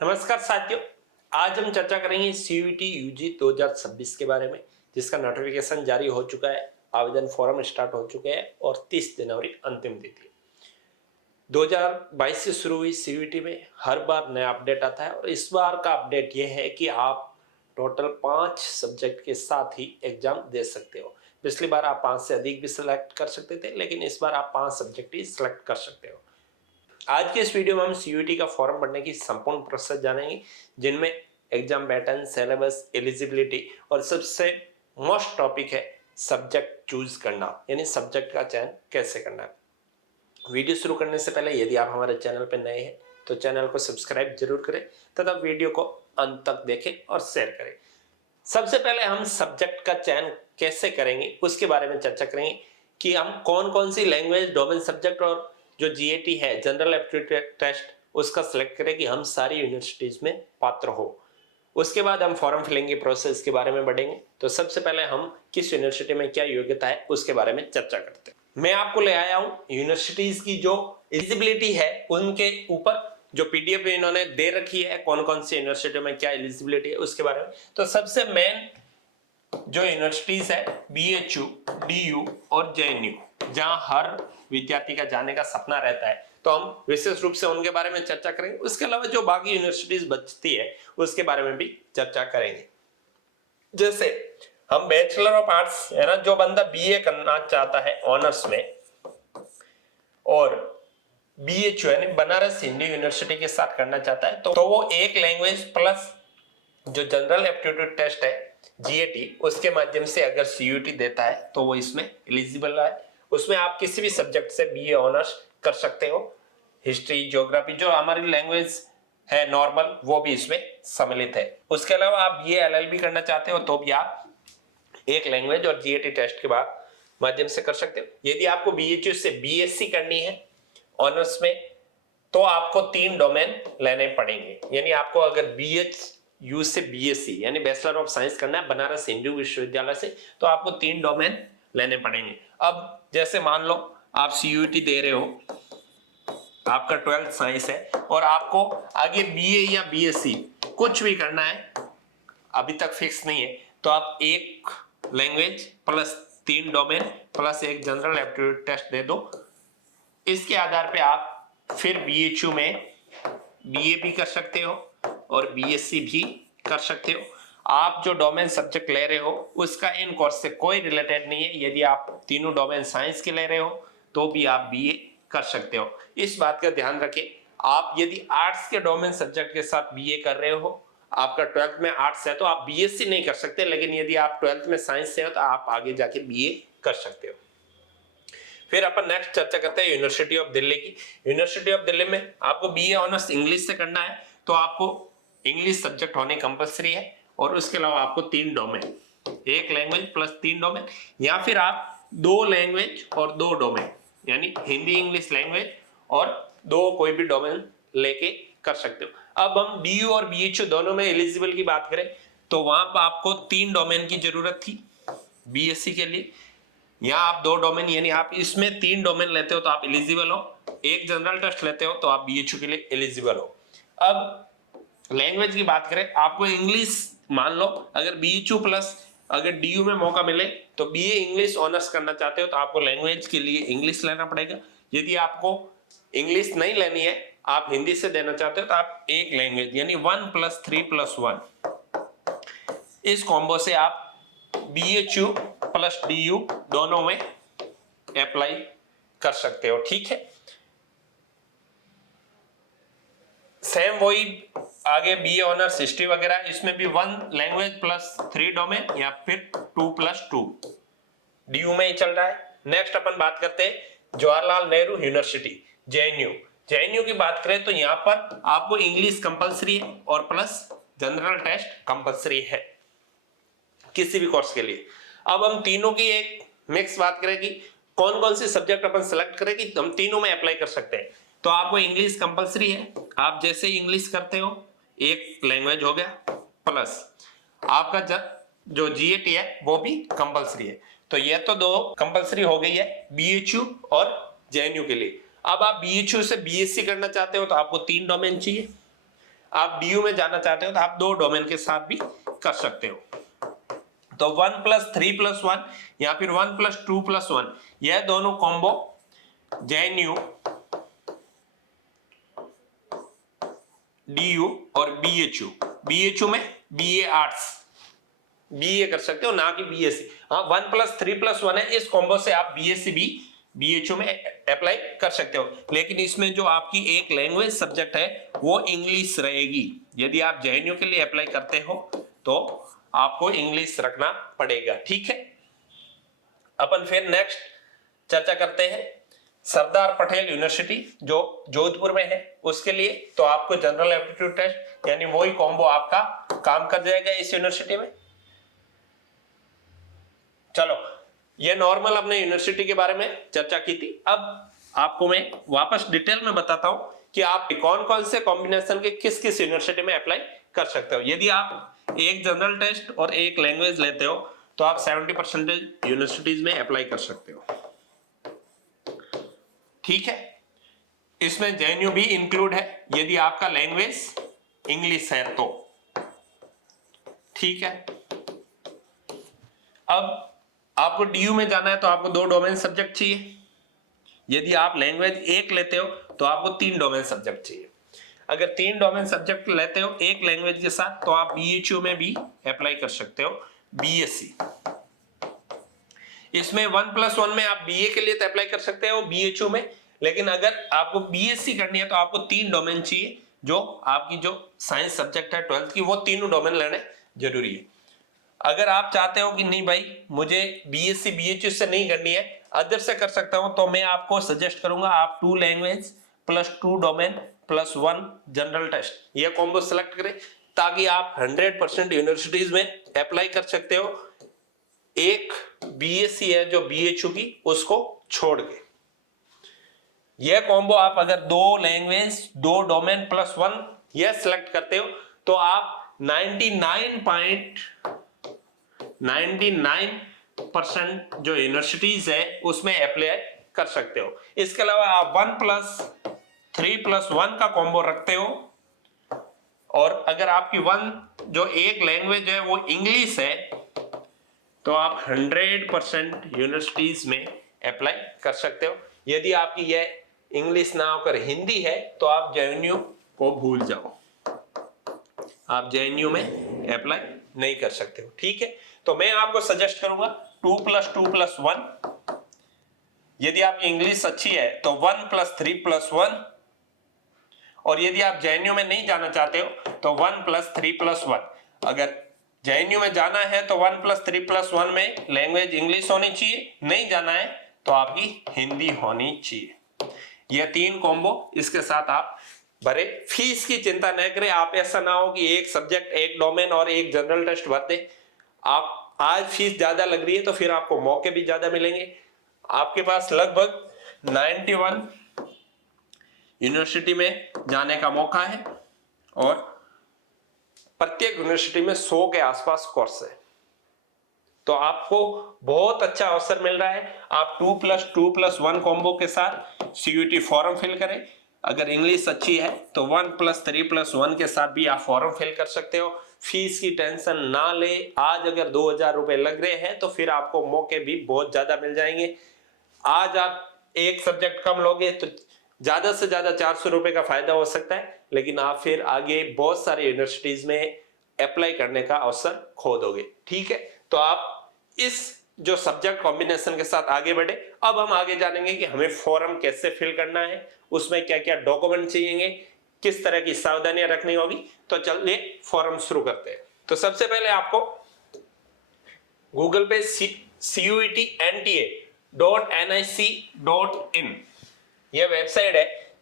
नमस्कार साथियों, आज हम चर्चा करेंगे सीयूईटी यूजी 2026 के बारे में, जिसका नोटिफिकेशन जारी हो चुका है। आवेदन फॉर्म स्टार्ट हो चुके हैं और 30 जनवरी अंतिम तिथि है। 2022 से शुरू हुई सीयूईटी में हर बार नया अपडेट आता है और इस बार का अपडेट यह है कि आप टोटल 5 सब्जेक्ट के साथ ही एग्जाम दे सकते हो। पिछली बार आप 5 से अधिक भी सिलेक्ट कर सकते थे, लेकिन इस बार आप 5 सब्जेक्ट ही सिलेक्ट कर सकते हो। आज के इस वीडियो में हम सीयूईटी का फॉर्म भरने की संपूर्ण प्रोसेस जानेंगे, जिनमें एग्जाम पैटर्न, सिलेबस, एलिजिबिलिटी और सबसे मोस्ट टॉपिक है सब्जेक्ट चूज करना, यानी सब्जेक्ट का चयन कैसे करना है। वीडियो शुरू करने से पहले यदि आप हमारे चैनल पर नए हैं तो चैनल को सब्सक्राइब जरूर करें तथा वीडियो को अंत तक देखें और शेयर करें। सबसे पहले हम सब्जेक्ट का चयन कैसे करेंगे उसके बारे में चर्चा करेंगे कि हम कौन कौन सी लैंग्वेज, डोमेन सब्जेक्ट और जो जीएटी है, जनरल एप्टीट्यूड टेस्ट, उसका सिलेक्ट करें कि हम सारी यूनिवर्सिटीज में पात्र हो। उसके बाद हम फॉर्म फिलिंग के प्रोसेस के बारे में बढ़ेंगे। तो सबसे पहले हम किस यूनिवर्सिटी में क्या योग्यता है उसके बारे में चर्चा करते हैं। मैं आपको ले आया हूं यूनिवर्सिटीज की जो एलिजिबिलिटी है, उनके ऊपर जो पीडीएफ इन्होंने दे रखी है, कौन कौन सी यूनिवर्सिटी में क्या एलिजिबिलिटी है उसके बारे में। तो सबसे मेन जो यूनिवर्सिटीज है बीएचयू, डीयू और जेएनयू, जहां हर विद्यार्थी का जाने का सपना रहता है, तो हम विशेष रूप से उनके बारे में चर्चा करेंगे। उसके अलावा जो बाकी यूनिवर्सिटीज बचती है उसके बारे में भी चर्चा करेंगे। जैसे हम बैचलर ऑफ आर्ट्स है ना, जो बंदा बीए करना चाहता है ऑनर्स में और बीएचयू यानी बनारस हिंदू यूनिवर्सिटी के साथ करना चाहता है, तो वो एक लैंग्वेज प्लस जो जनरल एप्टीट्यूड टेस्ट है जीएटी, उसके माध्यम से अगर सीयूटी देता है तो वो इसमें एलिजिबल है। उसमें आप किसी भी सब्जेक्ट से बीए ऑनर्स कर सकते हो। हिस्ट्री, ज्योग्राफी, जो हमारी लैंग्वेज है नॉर्मल, वो भी इसमें सम्मिलित है। उसके अलावा आप बीए एलएलबी करना चाहते हो तो भी आप एक लैंग्वेज और जीएटी टेस्ट के बाद माध्यम से कर सकते हो। यदि आपको बीएचयू से बीएससी करनी है ऑनर्स में, तो आपको 3 डोमेन लेने पड़ेंगे। यानी आपको अगर बीएचयू से बीएससी यानी बैचलर ऑफ साइंस करना है बनारस हिंदू विश्वविद्यालय से, तो आपको 3 डोमेन लेने पड़ेंगे। अब जैसे मान लो आप सीयूटी दे रहे हो, आपका 12th साइंस है और आपको आगे बीए या बीएससी कुछ भी करना है, अभी तक फिक्स नहीं है, तो आप एक लैंग्वेज प्लस 3 डोमेन प्लस एक जनरल एप्टीट्यूड टेस्ट दे दो। इसके आधार पे आप फिर बीएचयू में बीए भी कर सकते हो और बीएससी भी कर सकते हो। आप जो डोमेन सब्जेक्ट ले रहे हो उसका इन कोर्स से कोई रिलेटेड नहीं है। यदि आप तीनों डोमेन साइंस के ले रहे हो तो भी आप बीए कर सकते हो। इस बात का ध्यान रखें, आप यदि आर्ट्स के डोमेन सब्जेक्ट के साथ बीए कर रहे हो, आपका 12th में आर्ट्स है, तो आप बीएससी नहीं कर सकते, लेकिन यदि आप 12th में साइंस से हो तो आप आगे जाके बीए कर सकते हो। फिर अपन नेक्स्ट चर्चा करते हैं यूनिवर्सिटी ऑफ दिल्ली की। यूनिवर्सिटी ऑफ दिल्ली में आपको बीए ऑनर्स इंग्लिश से करना है, तो आपको इंग्लिश सब्जेक्ट होने कंपलसरी है और उसके अलावा आपको 3 डोमेन, एक लैंग्वेज प्लस 3 डोमेन, या फिर आप 2 लैंग्वेज और 2 डोमेन यानी हिंदी इंग्लिश लैंग्वेज और 2 कोई भी डोमेन लेके कर सकते हो। अब हम डीयू और बीएचयू दोनों में एलिजिबल की बात करें तो वहां पर आपको 3 डोमेन की जरूरत थी बीएससी के लिए, या आप 2 डोमेन, यानी आप इसमें 3 डोमेन लेते हो तो आप एलिजिबल हो, एक जनरल टेस्ट लेते हो तो आप बीएचयू के लिए एलिजिबल हो। अब लैंग्वेज की बात करें, आपको इंग्लिश, मान लो अगर बीएचयू प्लस अगर डीयू में मौका मिले तो बीए इंग्लिश ऑनर्स करना चाहते हो तो आपको लैंग्वेज के लिए इंग्लिश लेना पड़ेगा। यदि आपको इंग्लिश नहीं लेनी है, आप हिंदी से देना चाहते हो, तो आप एक लैंग्वेज यानी 1 + 3 + 1 इस कॉम्बो से आप बीएचयू प्लस डीयू दोनों में अप्लाई कर सकते हो। ठीक है, सेम वही आगे बीए ऑनर्स हिस्ट्री वगैरह, इसमें भी 1 लैंग्वेज प्लस 3 डोमेन या फिर 2 + 2 डीयू में ही चल रहा है। नेक्स्ट अपन बात करते हैं Jawaharlal Nehru university JNU. JNU की बात करें तो यहां पर आपको इंग्लिश कंपलसरी है और प्लस जनरल टेस्ट कंपलसरी है किसी भी कोर्स के लिए। अब हम तीनों की एक मिक्स बात करें कि कौन कौन से सब्जेक्ट अपन सेलेक्ट करें कि हम तीनों में अप्लाई कर सकते हैं। तो आपको इंग्लिश कंपलसरी है, आप जैसे ही इंग्लिश करते हो एक लैंग्वेज हो गया, प्लस आपका जो जीएटी है वो भी कंपलसरी है। तो ये तो 2 कंपलसरी हो गई है बीएचयू और जेएनयू के लिए। अब आप बीएचयू से बीएससी करना चाहते हो तो आपको 3 डोमेन चाहिए। आप DU में जाना चाहते हो तो आप 2 डोमेन के साथ भी कर सकते हो। तो 1+3+1 या फिर 1+2+1 यह दोनों कॉम्बो JNU, DU और BHU में BA आर्ट्स BA कर सकते हो, ना कि BSc। हाँ 1+3+1 है, इस कॉम्बो से आप BSc भी BHU में अप्लाई कर सकते हो, लेकिन इसमें जो आपकी एक लैंग्वेज सब्जेक्ट है वो इंग्लिश रहेगी। यदि आप JNU के लिए अप्लाई करते हो तो आपको इंग्लिश रखना पड़ेगा, ठीक है। अपन फिर नेक्स्ट चर्चा करते हैं सरदार पटेल यूनिवर्सिटी जो जोधपुर में है उसके लिए। तो आपको जनरल एप्टीट्यूड टेस्ट यानी वही कॉम्बो आपका काम कर जाएगा इस यूनिवर्सिटी में। चलो, ये नॉर्मल अपने यूनिवर्सिटी के बारे में चर्चा की थी। अब आपको मैं वापस डिटेल में बताता हूं कि आप कौन कौन से कॉम्बिनेशन के किस किस यूनिवर्सिटी में अप्लाई कर सकते हो। यदि आप एक जनरल टेस्ट और एक लैंग्वेज लेते हो तो आप 70% यूनिवर्सिटीज में अप्लाई कर सकते हो, ठीक है। इसमें JNU भी इंक्लूड है यदि आपका लैंग्वेज इंग्लिश है तो, ठीक है। अब आपको DU में जाना है तो आपको 2 डोमेन सब्जेक्ट चाहिए। यदि आप लैंग्वेज एक लेते हो तो आपको 3 डोमेन सब्जेक्ट चाहिए। अगर 3 डोमेन सब्जेक्ट लेते हो एक लैंग्वेज के साथ तो आप BHU में भी अप्लाई कर सकते हो, BSc। इसमें 1+1 में आप BA के लिए तो अप्लाई कर सकते हो BHU में, लेकिन अगर आपको BSc करनी है तो आपको 3 डोमेन चाहिए। जो आपकी जो साइंस सब्जेक्ट है 12th की, वो तीनों डोमेन लेने जरूरी है। अगर आप चाहते हो कि नहीं भाई मुझे BSc BHU से नहीं करनी है, अदर से कर सकता हूं, तो मैं आपको सजेस्ट करूंगा आप 2 लैंग्वेज +2 डोमेन +1 जनरल टेस्ट ये कॉम्बो सेलेक्ट करें, ताकि आप 100% यूनिवर्सिटीज में अप्लाई कर सकते हो। एक BSc है जो BHU की, उसको छोड़ के यह कॉम्बो आप अगर 2 लैंग्वेज 2 डोमेन +1 यह सिलेक्ट करते हो तो आप 99% जो यूनिवर्सिटीज है उसमें अप्लाई कर सकते हो। इसके अलावा आप 1+3+1 का कॉम्बो रखते हो, और अगर आपकी जो एक लैंग्वेज है वो इंग्लिश है तो आप 100% यूनिवर्सिटीज में अप्लाई कर सकते हो। यदि आपकी यह इंग्लिश ना होकर हिंदी है तो आप JNU को भूल जाओ, आप JNU में अप्लाई नहीं कर सकते हो, ठीक है। तो मैं आपको सजेस्ट करूंगा 2+2+1। यदि आपकी इंग्लिश अच्छी है तो 1+3+1, और यदि आप JNU में नहीं जाना चाहते हो तो 1+3+1। अगर JNU में जाना है तो 1+3+1 में लैंग्वेज इंग्लिश होनी चाहिए, नहीं जाना है तो आपकी हिंदी होनी चाहिए। यह 3 कॉम्बो इसके साथ आप भरे। फीस की चिंता न करें, आप ऐसा ना हो कि एक सब्जेक्ट एक डोमेन और एक जनरल टेस्ट भर दे। आप आज फीस ज्यादा लग रही है तो फिर आपको मौके भी ज्यादा मिलेंगे। आपके पास लगभग 91 यूनिवर्सिटी में जाने का मौका है, और प्रत्येक यूनिवर्सिटी में 100 के आसपास कोर्स है, तो आपको बहुत अच्छा अवसर मिल रहा है। आप 2+2+1 कॉम्बो के साथ CUET फॉर्म फिल करें। अगर इंग्लिश अच्छी है तो 1+3+1 के साथ भी आप फॉर्म फिल कर सकते हो। फीस की टेंशन ना ले, आज अगर 2000 रुपए लग रहे हैं तो फिर आपको मौके भी बहुत ज्यादा मिल जाएंगे। आज आप एक सब्जेक्ट कम लोगे तो ज्यादा से ज्यादा 400 रुपए का फायदा हो सकता है, लेकिन आप फिर आगे बहुत सारे यूनिवर्सिटीज में अप्लाई करने का अवसर खो दोगे, ठीक है। तो आप इस जो सब्जेक्ट कॉम्बिनेशन के साथ आगे बढ़े। अब हम आगे जानेंगे कि हमें फॉर्म कैसे फिल करना है, उसमें क्या क्या डॉक्यूमेंट चाहिए, किस तरह की सावधानियां रखनी होगी। तो चलिए फॉर्म शुरू करते हैं। तो सबसे पहले आपको गूगल पे CUETNTA.nic.in यह वेबसाइट है।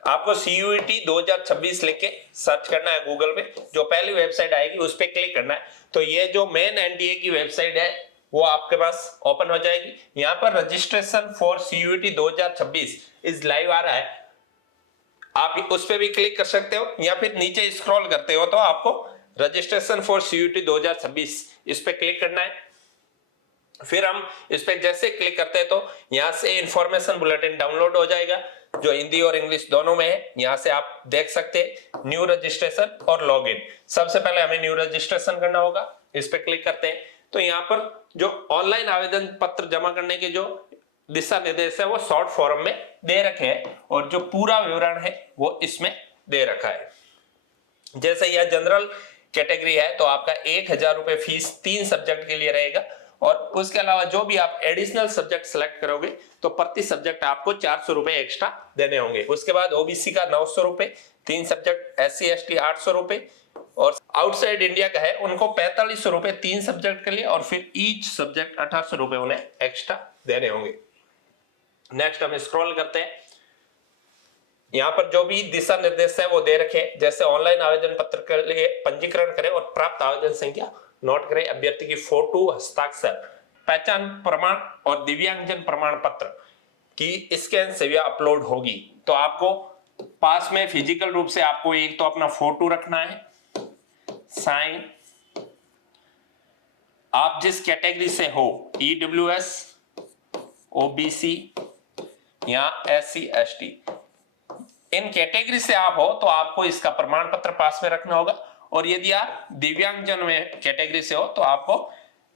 आपको CUET 2026 लिख के सर्च करना है गूगल पे, जो पहली वेबसाइट आएगी उस पर क्लिक करना है। तो ये जो मेन NTA की वेबसाइट है वो आपके पास ओपन हो जाएगी। यहाँ पर registration for CUET 2026 is live आ रहा है, आप उस पर भी क्लिक कर सकते हो, या फिर नीचे स्क्रॉल करते हो तो आपको रजिस्ट्रेशन फॉर CUET 2026 इस पे क्लिक करना है। फिर हम इस पे जैसे क्लिक करते हैं तो यहाँ से इंफॉर्मेशन बुलेटिन डाउनलोड हो जाएगा। जो हिंदी और इंग्लिश दोनों में है। यहां से आप देख सकते हैं न्यू रजिस्ट्रेशन और लॉगिन। सबसे पहले हमें न्यू रजिस्ट्रेशन करना होगा, इस पे क्लिक करते हैं तो यहाँ पर जो ऑनलाइन आवेदन पत्र जमा करने के जो दिशा निर्देश है वो शॉर्ट फॉर्म में दे रखे हैं और जो पूरा विवरण है वो इसमें दे रखा है। जैसे यह जनरल कैटेगरी है तो आपका 1000 रुपए फीस 3 सब्जेक्ट के लिए रहेगा और उसके अलावा जो भी आप एडिशनल सब्जेक्ट सेलेक्ट करोगे तो प्रति सब्जेक्ट आपको 400 रुपए एक्स्ट्रा देने होंगे। उसके बाद ओबीसी का 900 रुपए 3 सब्जेक्ट, SC ST 800 रुपए और आउटसाइड इंडिया का है उनको 4500 रुपए 3 सब्जेक्ट के लिए और फिर ईच सब्जेक्ट 1800 रुपए उन्हें एक्स्ट्रा देने होंगे। नेक्स्ट हम स्क्रॉल करते हैं, यहाँ पर जो भी दिशा निर्देश है वो दे रखे हैं। जैसे ऑनलाइन आवेदन पत्र के लिए पंजीकरण करें और प्राप्त आवेदन संख्या नोट करें, अभ्यर्थी की फोटो, हस्ताक्षर, पहचान प्रमाण और दिव्यांगजन प्रमाण पत्र की स्कैन सेवा अपलोड होगी। तो आपको पास में फिजिकल रूप से आपको एक तो अपना फोटो रखना है, साइन, आप जिस कैटेगरी से हो, EWS, OBC या SC ST, इन कैटेगरी से आप हो तो आपको इसका प्रमाण पत्र पास में रखना होगा और यदि आप दिव्यांगजन में कैटेगरी से हो तो आपको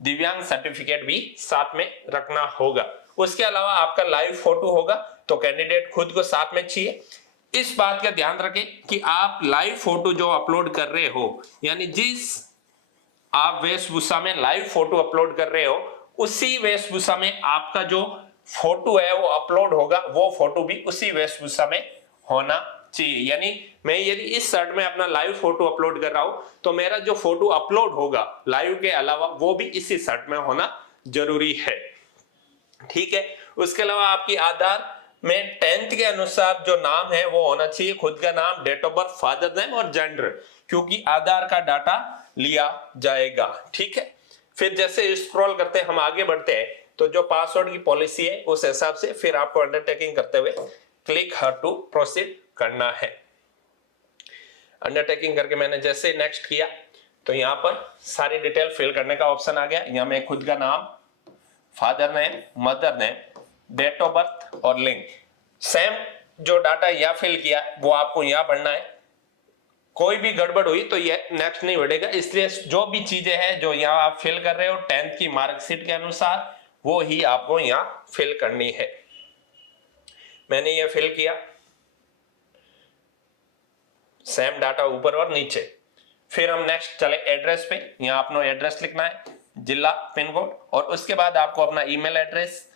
दिव्यांग सर्टिफिकेट भी साथ में रखना होगा। उसके अलावा आपका लाइव फोटो होगा तो कैंडिडेट खुद को साथ में चाहिए। इस बात का ध्यान रखें कि आप लाइव फोटो जो अपलोड कर रहे हो, यानी जिस आप वेशभूषा में लाइव फोटो अपलोड कर रहे हो उसी वेशभूषा में आपका जो फोटो है वो अपलोड होगा, वो फोटो भी उसी वेशभूषा में होना चाहिए। यानी मैं यदि इस शर्ट में अपना लाइव फोटो अपलोड कर रहा हूं तो मेरा जो फोटो अपलोड होगा लाइव के अलावा वो भी इसी शर्ट में होना जरूरी है, ठीक है। उसके अलावा आपकी आधार में 10th के अनुसार जो नाम है वो होना चाहिए, खुद का नाम, date of birth, father name और जेंडर, क्योंकि आधार का डाटा लिया जाएगा, ठीक है। फिर जैसे स्क्रॉल करते हैं हम आगे बढ़ते हैं तो जो पासवर्ड की पॉलिसी है उस हिसाब से फिर आपको अंडरटेकिंग करते हुए क्लिक हर टू प्रोसीड करना है। अंडरटेकिंग करके मैंने जैसे नेक्स्ट किया तो यहाँ पर सारी डिटेल फिल करने का ऑप्शन आ गया। यहाँ मैं खुद का नाम, father name, mother name, date of birth और लिंक, सेम जो डाटा यहाँ फिल किया वो आपको यहाँ भरना है। कोई भी गड़बड़ हुई तो ये नेक्स्ट नहीं बढ़ेगा, इसलिए जो भी चीजें हैं जो यहाँ आप फिल कर रहे हो 10th की मार्कशीट के अनुसार वो ही आपको यहाँ फिल करनी है। मैंने ये फिल किया, सेम डाटा ऊपर और नीचे। फिर हम नेक्स्ट चले एड्रेस पे, यहाँ अपना एड्रेस लिखना है, जिला, पिन कोड और उसके बाद आपको अपना ईमेल एड्रेस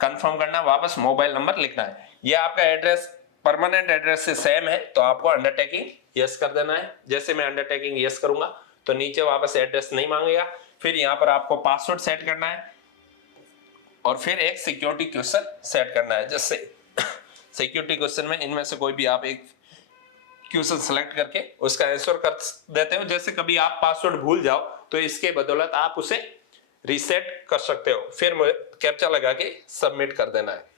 कंफर्म करना, वापस मोबाइल नंबर लिखना है। ये आपका एड्रेस परमानेंट एड्रेस से सेम है तो आपको अंडरटेकिंग यस कर देना है। जैसे मैं अंडरटेकिंग यस करूंगा तो नीचे वापस एड्रेस नहीं मांगेगा। फिर यहाँ पर आपको पासवर्ड सेट करना है और फिर एक सिक्योरिटी क्वेश्चन सेट करना है। जैसे सिक्योरिटी क्वेश्चन में इनमें से कोई भी आप एक क्वेश्चन सेलेक्ट करके उसका आंसर कर देते हो। जैसे कभी आप पासवर्ड भूल जाओ तो इसके बदौलत आप उसे रीसेट कर सकते हो। फिर कैप्चा लगा के सबमिट कर देना है।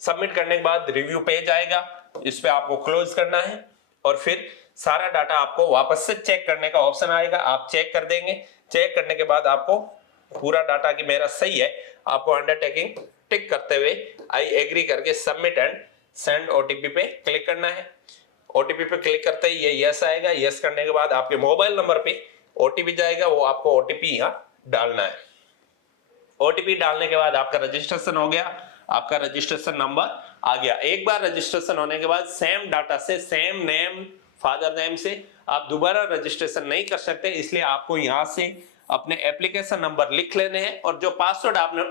सबमिट करने के बाद रिव्यू पेज आएगा, इस पे आपको क्लोज करना है और फिर सारा डाटा आपको वापस से चेक करने का ऑप्शन आएगा, आप चेक कर देंगे। चेक करने के बाद आपको पूरा डाटा कि मेरा सही है, आपको अंडरटेकिंग टिक करते हुए आई एग्री करके सबमिट एंड सेंड ओटीपी पे क्लिक करना है। ओटीपी पे क्लिक करते ही ये यस आएगा। यस करने के बाद आपके मोबाइल नंबर पे ओटीपी जाएगा, वो आपको ओटीपी यहाँ डालना है। ओटीपी डालने के बाद आपका रजिस्ट्रेशन हो गया, आपका रजिस्ट्रेशन नंबर आ गया। एक बार रजिस्ट्रेशन होने के बाद सेम डाटा से, सेम नेम, फादर नेम से आप दोबारा रजिस्ट्रेशन नहीं कर सकते, इसलिए आपको यहाँ से अपने एप्लीकेशन नंबर लिख लेने हैं और जो पासवर्ड आपने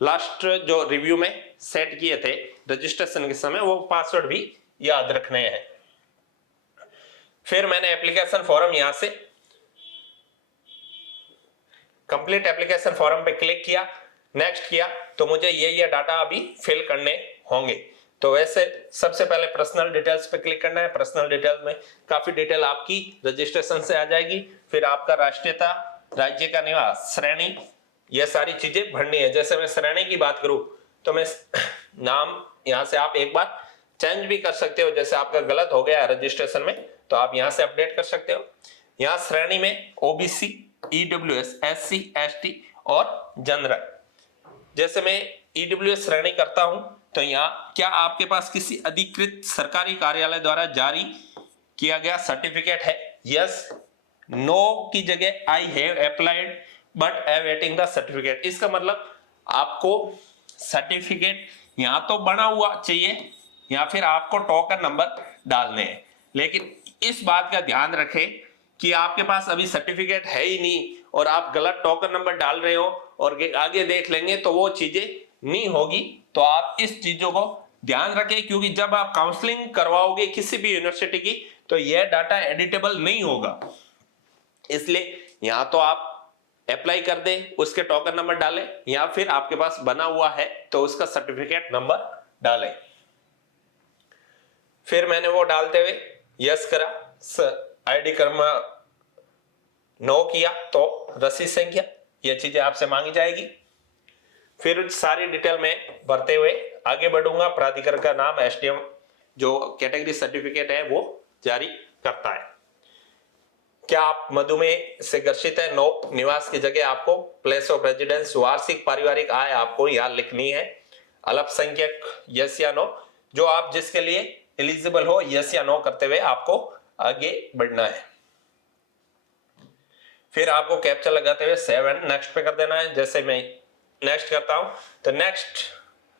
लास्ट जो रिव्यू में सेट किए थे रजिस्ट्रेशन के समय वो पासवर्ड भी याद रखने हैं। फिर मैंने एप्लीकेशन फॉर्म यहां से कंप्लीट एप्लीकेशन फॉर्म पे क्लिक किया, नेक्स्ट किया तो मुझे ये डाटा अभी फिल करने होंगे। तो वैसे सबसे पहले पर्सनल डिटेल्स पे क्लिक करना है। पर्सनल डिटेल्स में काफी डिटेल आपकी रजिस्ट्रेशन से आ जाएगी। फिर आपका राष्ट्रीयता, राज्य का निवास, श्रेणी, ये सारी चीजें भरनी है। जैसे मैं श्रेणी की बात करूं तो मैं नाम यहां से आप एक बार चेंज भी कर सकते हो। जैसे आपका गलत हो गया रजिस्ट्रेशन में तो आप यहां से अपडेट कर सकते हो। यहाँ श्रेणी में ओबीसी, ईडब्ल्यूएस, एससी, एसटी और जनरल। जैसे मैं ईडब्ल्यूएस श्रेणी करता हूं तो यहाँ क्या आपके पास किसी अधिकृत सरकारी कार्यालय द्वारा जारी किया गया सर्टिफिकेट है? यस, नो की जगह I have applied but awaiting the certificate. इसका मतलब आपको सर्टिफिकेट या तो बना हुआ चाहिए या फिर आपको टोकन नंबर डालने हैं। लेकिन इस बात का ध्यान रखें कि आपके पास अभी सर्टिफिकेट है ही नहीं और आप गलत टोकन नंबर डाल रहे हो और आगे देख लेंगे तो वो चीजें नहीं होगी। तो आप इस चीजों को ध्यान रखें, क्योंकि जब आप काउंसलिंग करवाओगे किसी भी यूनिवर्सिटी की तो यह डाटा एडिटेबल नहीं होगा। इसलिए या तो आप अप्लाई कर दे, उसके टोकन नंबर डालें, या फिर आपके पास बना हुआ है तो उसका सर्टिफिकेट नंबर डालें। फिर मैंने वो डालते हुए यस करा, आईडी क्रम नो किया तो रसीद संख्या, ये चीजें आपसे मांगी जाएगी। फिर सारी डिटेल में भरते हुए आगे बढ़ूंगा। प्राधिकरण का नाम एसडीएम जो कैटेगरी सर्टिफिकेट है वो जारी करता है। क्या आप मधुमेह से ग्रसित है? नो। निवास की जगह आपको प्लेस ऑफ रेजिडेंस, वार्षिक पारिवारिक आय आपको यहां लिखनी है। अल्पसंख्यक यस या नो, जो आप जिसके लिए एलिजिबल हो यस या नो करते हुए आपको आगे बढ़ना है। फिर आपको कैप्चा लगाते हुए सेव एंड नेक्स्ट पे कर देना है। जैसे मैं नेक्स्ट करता हूं तो नेक्स्ट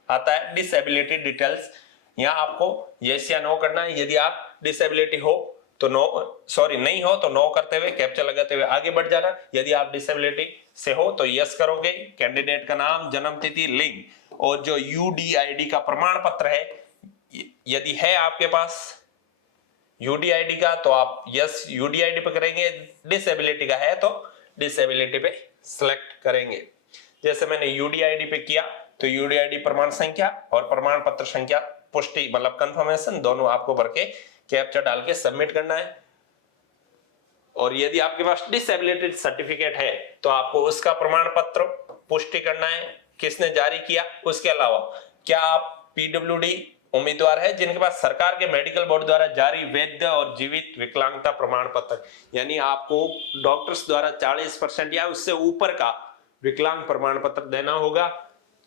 आता है डिसेबिलिटी डिटेल्स। यहां आपको यस या नो करना है। यदि आप डिसेबिलिटी हो तो नो, सॉरी नहीं हो तो नो करते हुए कैप्चा लगाते हुए आगे बढ़ जाना। यदि आप डिसेबिलिटी से हो तो यस करोगे। कैंडिडेट का नाम, जन्म तिथि, लिंग और जो यूडीआईडी का प्रमाण पत्र है यदि है आपके पास यूडीआईडी का तो आप यस यूडीआईडी पे करेंगे। डिसेबिलिटी का है तो डिसेबिलिटी पे सिलेक्ट करेंगे। जैसे मैंने यूडीआईडी पे किया तो यूडीआईडी प्रमाण संख्या और प्रमाण पत्र संख्या पुष्टि मतलब कंफर्मेशन दोनों आपको भर के कैप्चा डाल के सबमिट करना है। और यदि आपके पास डिसेबिलिटी सर्टिफिकेट है तो आपको उसका प्रमाण पत्र पुष्टि करना है, किसने जारी किया। उसके अलावा क्या आप पीडब्ल्यूडी उम्मीदवार है जिनके पास सरकार के मेडिकल बोर्ड द्वारा जारी वैध और जीवित विकलांगता प्रमाण पत्र, यानी आपको डॉक्टर्स द्वारा 40% या उससे ऊपर का विकलांग प्रमाण पत्र देना होगा।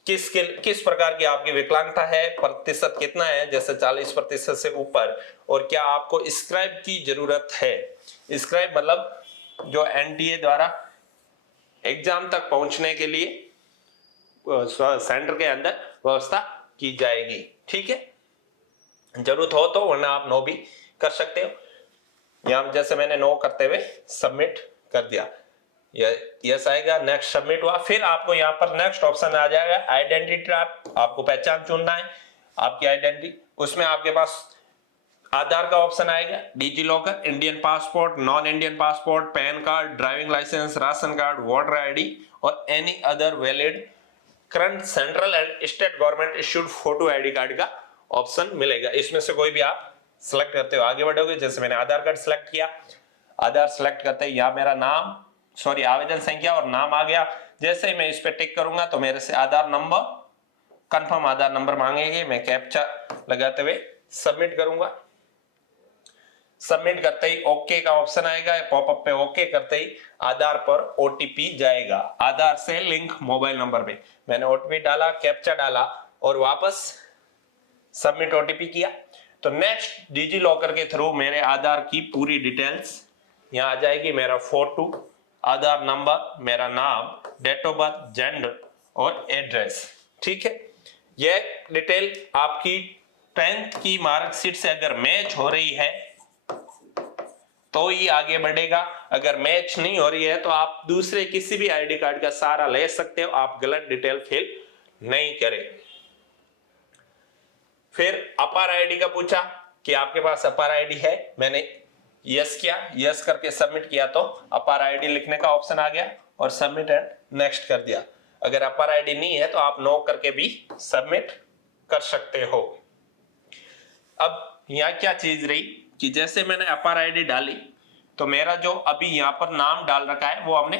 किस प्रकार की आपकी विकलांगता है, प्रतिशत कितना है, जैसे 40% से ऊपर, और क्या आपको स्क्राइब की जरूरत है। स्क्राइब मतलब जो एनटीए द्वारा एग्जाम तक पहुंचने के लिए सेंटर के अंदर व्यवस्था की जाएगी। ठीक है, जरूरत हो तो, वरना आप नो भी कर सकते हो। यहां जैसे मैंने नो करते हुए सबमिट कर दिया, यस आएगा, नेक्स्ट सबमिट हुआ। फिर आपको यहाँ पर नेक्स्ट ऑप्शन आ जाएगा आइडेंटिटी टाइप, आपको पहचान चुनना है आपकी आइडेंटिटी। उसमें आपके पास आधार का ऑप्शन आएगा, DigiLocker, Indian passport, non Indian passport, PAN card, driving licence, ration card, voter ID और any other valid current central and state government issued photo ID card का ऑप्शन मिलेगा। इसमें से कोई भी आप सिलेक्ट करते हो आगे बढ़ोगे। जैसे मैंने आधार कार्ड सिलेक्ट किया, आधार सिलेक्ट करते ही यहाँ मेरा नाम, सॉरी आवेदन संख्या और नाम आ गया। जैसे ही मैं इस पे टिक करूंगा तो मेरे से आधार नंबर, कंफर्म आधार नंबर मांगेंगे। मैं कैप्चा लगाते हुए सबमिट करूंगा। सबमिट करते ही ओके का ऑप्शन आएगा, पॉपअप पे ओके करते ही आधार पर ओटीपी जाएगा, आधार से लिंक मोबाइल नंबर पे। मैंने ओटीपी डाला, कैप्चा डाला और वापस सबमिट ओटीपी किया। तो नेक्स्ट डिजी लॉकर के थ्रू मेरे आधार की पूरी डिटेल्स यहाँ आ जाएगी। मेरा फोटो, आधार नंबर, मेरा नाम, डेट ऑफ बर्थ, जेंडर और एड्रेस। ठीक है, यह डिटेल आपकी 10th की मार्कशीट से अगर मैच हो रही है तो ही आगे बढ़ेगा। अगर मैच नहीं हो रही है तो आप दूसरे किसी भी आईडी कार्ड का सहारा ले सकते हो, आप गलत डिटेल फिल नहीं करें। फिर अपार आईडी का पूछा कि आपके पास अपार आईडी है, मैंने यस किया, यस करके सबमिट किया तो अपार आईडी लिखने का ऑप्शन आ गया और सबमिट एंड नेक्स्ट कर दिया। अगर अपार आईडी नहीं है तो आप नो करके भी सबमिट कर सकते हो। अब यहाँ क्या चीज रही कि जैसे मैंने अपार आईडी डाली तो मेरा जो अभी यहाँ पर नाम डाल रखा है वो हमने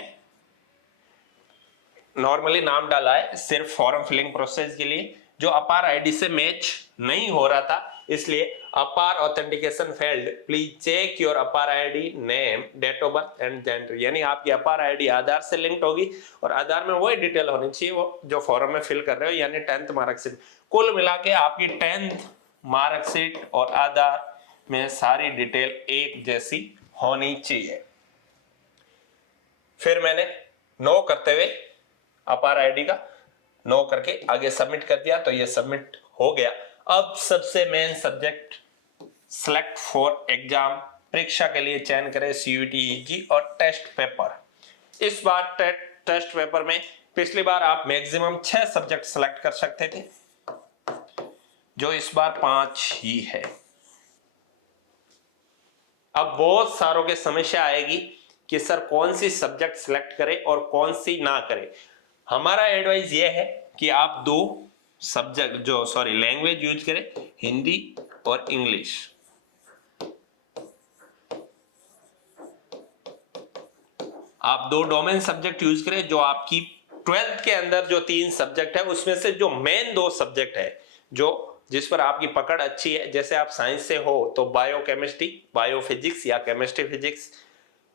नॉर्मली नाम डाला है सिर्फ फॉर्म फिलिंग प्रोसेस के लिए। जो अपार आईडी से मैच नहीं हो रहा था इसलिए APAAR authentication failed, please check your APAAR ID name, date of birth and gender. यानी आपकी अपार आईडी आधार से लिंक्ड होगी और आधार में वही डिटेल होनी चाहिए वो जो फॉर्म में फिल कर रहे हो, यानी 10th मार्कशीट। कुल मिला के आपकी 10th मार्कशीट और आधार में सारी डिटेल एक जैसी होनी चाहिए। फिर मैंने नो करते हुए अपार आईडी का नो करके आगे सबमिट कर दिया, तो ये सबमिट हो गया। अब सबसे main subject select for exam, परीक्षा के लिए चयन करें सीयूईटी यूजी और टेस्ट पेपर। इस बार टेस्ट पेपर में पिछली बार आप मैक्सिमम 6 सब्जेक्ट सिलेक्ट कर सकते थे, जो इस बार 5 ही है। अब बहुत सारों के समस्या आएगी कि सर कौन सी सब्जेक्ट सिलेक्ट करें और कौन सी ना करें। हमारा एडवाइस ये है कि आप 2 सब्जेक्ट लैंग्वेज यूज करें, हिंदी और इंग्लिश। आप 2 डोमेन सब्जेक्ट यूज करें, जो आपकी 12th के अंदर जो 3 सब्जेक्ट है उसमें से जो मेन 2 सब्जेक्ट है जो जिस पर आपकी पकड़ अच्छी है। जैसे आप साइंस से हो तो बायो केमिस्ट्री, बायो फिजिक्स या chemistry physics,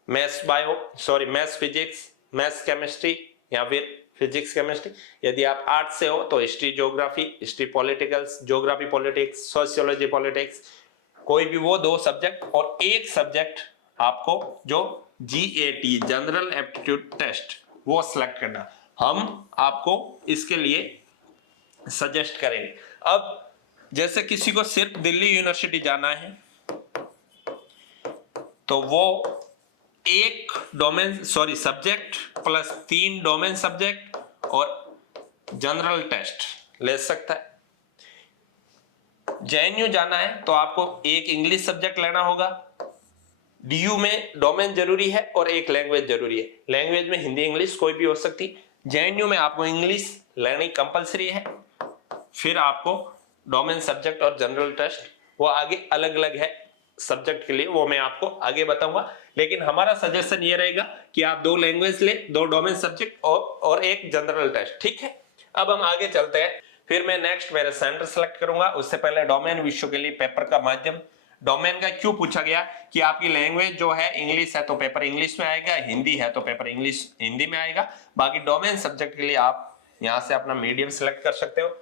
maths physics, maths chemistry या फिर फिजिक्स केमिस्ट्री। यदि आप आर्ट्स से हो तो history geography, history politicals, geography politics, sociology politics, कोई भी वो 2 सब्जेक्ट। और एक सब्जेक्ट आपको जो जीएटी जनरल एप्टीट्यूड टेस्ट वो सिलेक्ट करना, हम आपको इसके लिए सजेस्ट करेंगे। अब जैसे किसी को सिर्फ दिल्ली यूनिवर्सिटी जाना है तो वो एक सब्जेक्ट प्लस 3 डोमेन सब्जेक्ट और जनरल टेस्ट ले सकता है। जेएनयू जाना है तो आपको एक इंग्लिश सब्जेक्ट लेना होगा। डीयू में डोमेन जरूरी है और एक लैंग्वेज जरूरी है। लैंग्वेज में हिंदी इंग्लिश कोई भी हो सकती। जेएनयू में आपको इंग्लिश लेनी कंपलसरी है। फिर आपको डोमेन सब्जेक्ट और जनरल टेस्ट वो आगे अलग अलग है सब्जेक्ट के लिए, वो मैं आपको आगे बताऊंगा। लेकिन हमारा सजेशन ये रहेगा कि आप 2 लैंग्वेज ले, 2 डोमेन सब्जेक्ट और एक जनरल टेस्ट, ठीक है। अब हम आगे चलते हैं। फिर मैं नेक्स्ट मेरे सेंटर सेलेक्ट करूंगा। उससे पहले डोमेन विषयों के लिए पेपर का माध्यम। डोमेन का क्यों पूछा गया कि आपकी लैंग्वेज जो है इंग्लिश है तो पेपर इंग्लिश में आएगा, हिंदी है तो पेपर इंग्लिश हिंदी में आएगा। बाकी डोमेन सब्जेक्ट के लिए आप यहां से अपना मीडियम सेलेक्ट कर सकते हो।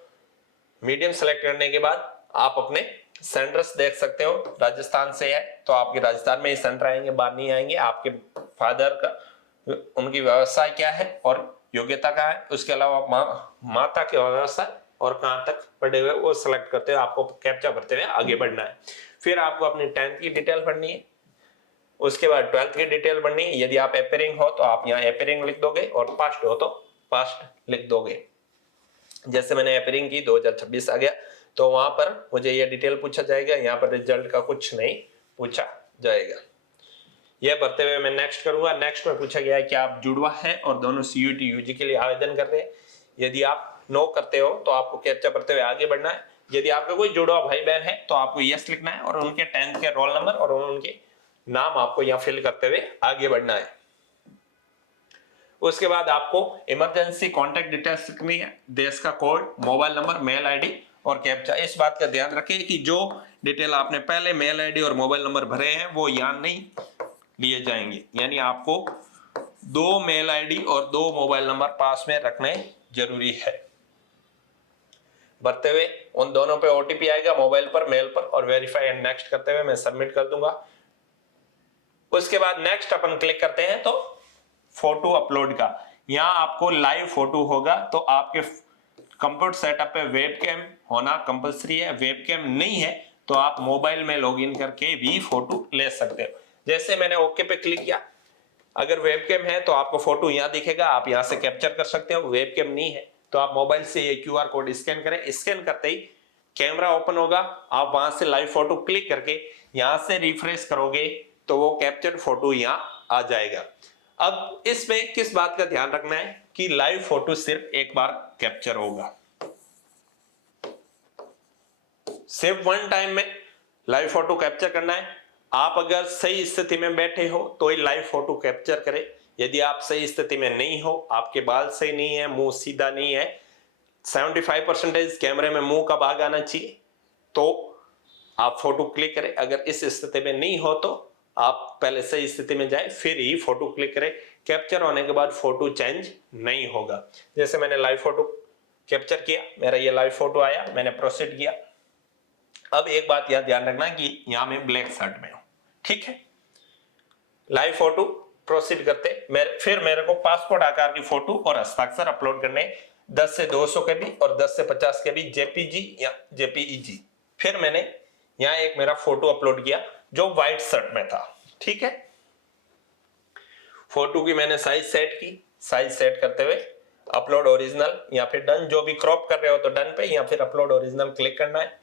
मीडियम सेलेक्ट करने के बाद आप अपने सेंटर्स देख सकते हो। राजस्थान से है तो आपके राजस्थान में ही सेंटर आएंगे, बाहर नहीं आएंगे। आपके फादर का उनकी व्यवसाय क्या है और योग्यता क्या है, उसके अलावा माता के व्यवसाय और कहां तक पढ़े हुए वो सिलेक्ट करते हुए आपको कैप्चा भरते हुए आगे बढ़ना है। फिर आपको अपनी 10th की डिटेल भरनी है, उसके बाद 12th की डिटेल भरनी है। यदि आप एपेयरिंग हो तो आप यहाँ एपेयरिंग लिख दोगे और पास्ट हो तो पास्ट लिख दोगे। जैसे मैंने एपेयरिंग की 2026 आ गया तो वहां पर मुझे ये डिटेल पूछा जाएगा, यहाँ पर रिजल्ट का कुछ नहीं पूछा जाएगा। यह भरते हुए मैं नेक्स्ट करूंगा। नेक्स्ट में पूछा गया है कि आप जुड़वा है और दोनों सीयूईटी यूजी के लिए आवेदन कर रहे हैं। यदि आप नो करते हो तो आपको कैप्चा भरते हुए आगे बढ़ना है। यदि आपका कोई जुड़वा भाई बहन है तो आपको यस लिखना है और उनके 10th के रोल नंबर और उनके नाम आपको यहाँ फिल करते हुए आगे बढ़ना है। उसके बाद आपको इमरजेंसी कॉन्टैक्ट डिटेल्स लिखनी है, देश का code, mobile number, mail ID और कैप्चा। इस बात का ध्यान रखें कि जो डिटेल आपने पहले मेल आईडी और मोबाइल नंबर भरे हैं वो यहाँ नहीं लिए जाएंगे। यानी आपको 2 मेल आईडी और 2 मोबाइल नंबर पास में रखने जरूरी है। भरते हुए उन दोनों पे ओटीपी आएगा, मोबाइल पर, मेल पर, और वेरीफाई एंड नेक्स्ट करते हुए मैं सबमिट कर दूंगा। उसके बाद नेक्स्ट अपन क्लिक करते हैं तो फोटो अपलोड का, यहाँ आपको लाइव फोटो होगा तो आपके कंप्यूटर सेटअप पे वेबकैम होना कंपलसरी है। वेबकैम नहीं है तो आप मोबाइल में लॉगिन करके भी फोटो ले सकते हो। जैसे मैंने ओके पे क्लिक किया, अगर वेबकैम है तो आपको फोटो यहाँ दिखेगा, आप यहाँ से कैप्चर कर सकते हो। वेबकैम नहीं है तो आप मोबाइल से ये क्यूआर कोड स्कैन करें। स्कैन करते ही कैमरा ओपन होगा, आप वहां से लाइव फोटो क्लिक करके यहाँ से रिफ्रेश करोगे तो वो कैप्चर फोटो यहाँ आ जाएगा। अब इसमें किस बात का ध्यान रखना है कि लाइव फोटो सिर्फ एक बार कैप्चर होगा, सिर्फ 1 टाइम में लाइव फोटो कैप्चर करना है। आप अगर सही स्थिति में बैठे हो तो ही लाइव फोटो कैप्चर करें। यदि आप सही स्थिति में नहीं हो, आपके बाल सही नहीं है, मुंह सीधा नहीं है, 75% कैमरे में मुंह का भाग आना चाहिए, तो आप फोटो क्लिक करें। अगर इस स्थिति में नहीं हो तो आप पहले सही स्थिति में जाए फिर ही फोटो क्लिक करें। कैप्चर होने के बाद फोटो चेंज नहीं होगा। जैसे मैंने लाइव फोटो कैप्चर किया, मेरा ये लाइव फोटो आया, मैंने प्रोसीड किया। अब एक बात यह ध्यान रखना कि यहां मैं ब्लैक शर्ट में हूं, ठीक है। लाइव फोटो प्रोसीड करते फिर मेरे को पासपोर्ट आकार की फोटो और हस्ताक्षर अपलोड करने 10 से 200 के बी और 10 से 50 के बी जेपीजी या जेपीईजी। फिर मैंने यहाँ एक मेरा फोटो अपलोड किया जो व्हाइट शर्ट में था, ठीक है। फोटो की मैंने साइज सेट की, साइज सेट करते हुए अपलोड ओरिजिनल या फिर डन, जो भी क्रॉप कर रहे हो तो डन पे या फिर अपलोड ओरिजिनल क्लिक करना है।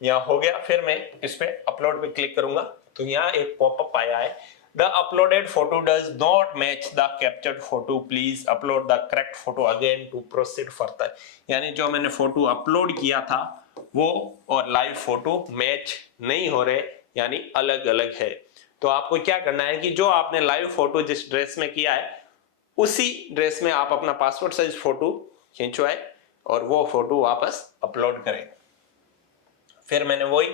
यहाँ हो गया। फिर मैं इस पे अपलोड पे क्लिक करूंगा तो यहाँ एक पॉपअप आया है, the uploaded photo does not match the captured photo, please upload the correct photo again to proceed further. यानी जो मैंने फोटो अपलोड किया था वो और लाइव फोटो मैच नहीं हो रहे, यानी अलग अलग है। तो आपको क्या करना है कि जो आपने लाइव फोटो जिस ड्रेस में किया है उसी ड्रेस में आप अपना पासपोर्ट साइज फोटो खिंचवाए और वो फोटो वापस अपलोड करें। फिर मैंने वही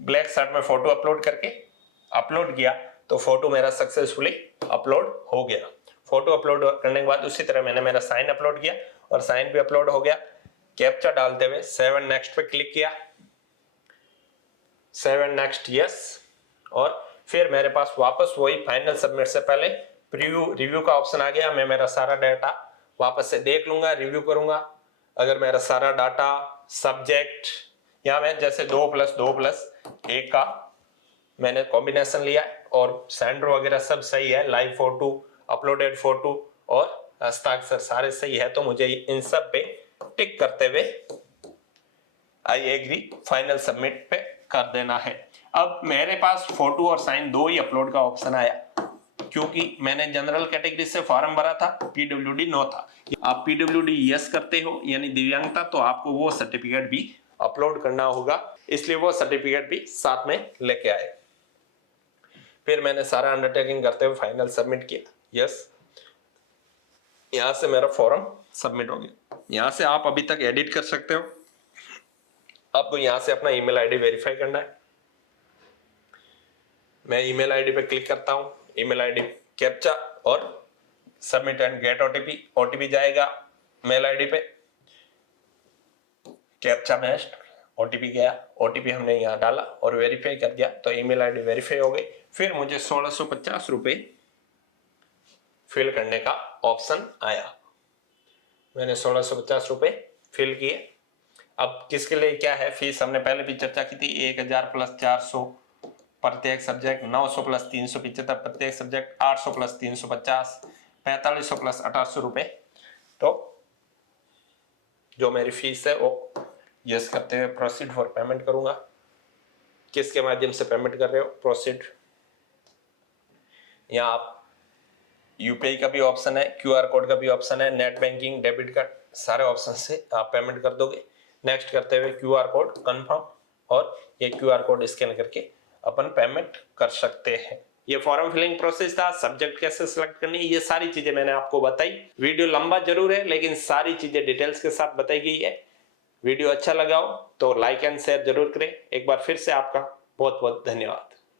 ब्लैक शर्ट में फोटो अपलोड करके अपलोड किया तो फोटो मेरा सक्सेसफुली अपलोड हो गया। फोटो अपलोड करने के बाद उसी तरह मैंने मेरा साइन अपलोड किया और साइन भी अपलोड हो गया। कैप्चा डालते हुए 7 नेक्स्ट पे क्लिक किया, 7 नेक्स्ट यस, और फिर मेरे पास वापस वही फाइनल सबमिट से पहले प्रीव्यू रिव्यू का ऑप्शन आ गया। मैं मेरा सारा डाटा वापस से देख लूंगा, रिव्यू करूंगा। अगर मेरा सारा डाटा सब्जेक्ट यहाँ मैं जैसे 2+2+1 का मैंने कॉम्बिनेशन लिया और सेंडर वगैरह सब सही है, लाइव फोटो, अपलोडेड फोटो और हस्ताक्षर सारे सही है, तो मुझे इन सब पे टिक करते हुए आई एग्री फाइनल सबमिट पे कर देना है। अब मेरे पास फोटो और साइन दो ही अपलोड का ऑप्शन आया क्योंकि मैंने जनरल कैटेगरी से फॉर्म भरा था, पीडब्ल्यूडी नो था। आप पीडब्ल्यूडी यस करते हो यानी दिव्यांगता, तो आपको वो सर्टिफिकेट भी अपलोड करना होगा, इसलिए वो सर्टिफिकेट भी साथ में लेके आए। फिर मैंने सारा अंडरटेकिंग करते हुए फाइनल सबमिट किया, यस। यहां से मेरा फॉर्म सबमिट हो गया। यहां से आप अभी तक एडिट कर सकते हो। आपको यहां से अपना ईमेल आईडी वेरीफाई करना है। मैं ईमेल आईडी पे क्लिक करता हूं, ईमेल आईडी कैप्चा और submit and gate OTP. OTP जाएगा मेल आईडी पे, कैप्चा मैच, ओटीपी गया, ओटीपी हमने यहाँ डाला और वेरीफाई कर दिया तो ईमेल आईडी वेरीफाई हो गई। फिर मुझे 1650 रुपये फिल करने का ऑप्शन आया। मैंने 1650 रुपये फिल किए। अब किसके लिए क्या है फीस, हमने पहले भी चर्चा की थी, 1000 + 400 प्रत्येक सब्जेक्ट, 900 + 375 प्रत्येक सब्जेक्ट, 800 + 350, 4500 + 1800 रुपये। तो जो मेरी फीस है वो यस करते हुए प्रोसीड फॉर पेमेंट करूंगा। किसके माध्यम से पेमेंट कर रहे हो, प्रोसीड। यहाँ आप यूपीआई का भी ऑप्शन है, क्यूआर कोड का भी ऑप्शन है, नेट बैंकिंग, डेबिट कार्ड, सारे ऑप्शन से आप पेमेंट कर दोगे। नेक्स्ट करते हुए क्यूआर कोड कंफर्म, और ये क्यूआर कोड स्कैन करके अपन पेमेंट कर सकते हैं। ये फॉर्म फिलिंग प्रोसेस था। सब्जेक्ट कैसे सिलेक्ट करनी, ये सारी चीजें मैंने आपको बताई। वीडियो लंबा जरूर है लेकिन सारी चीजें डिटेल्स के साथ बताई गई है। वीडियो अच्छा लगा हो तो लाइक एंड शेयर जरूर करें। एक बार फिर से आपका बहुत बहुत धन्यवाद।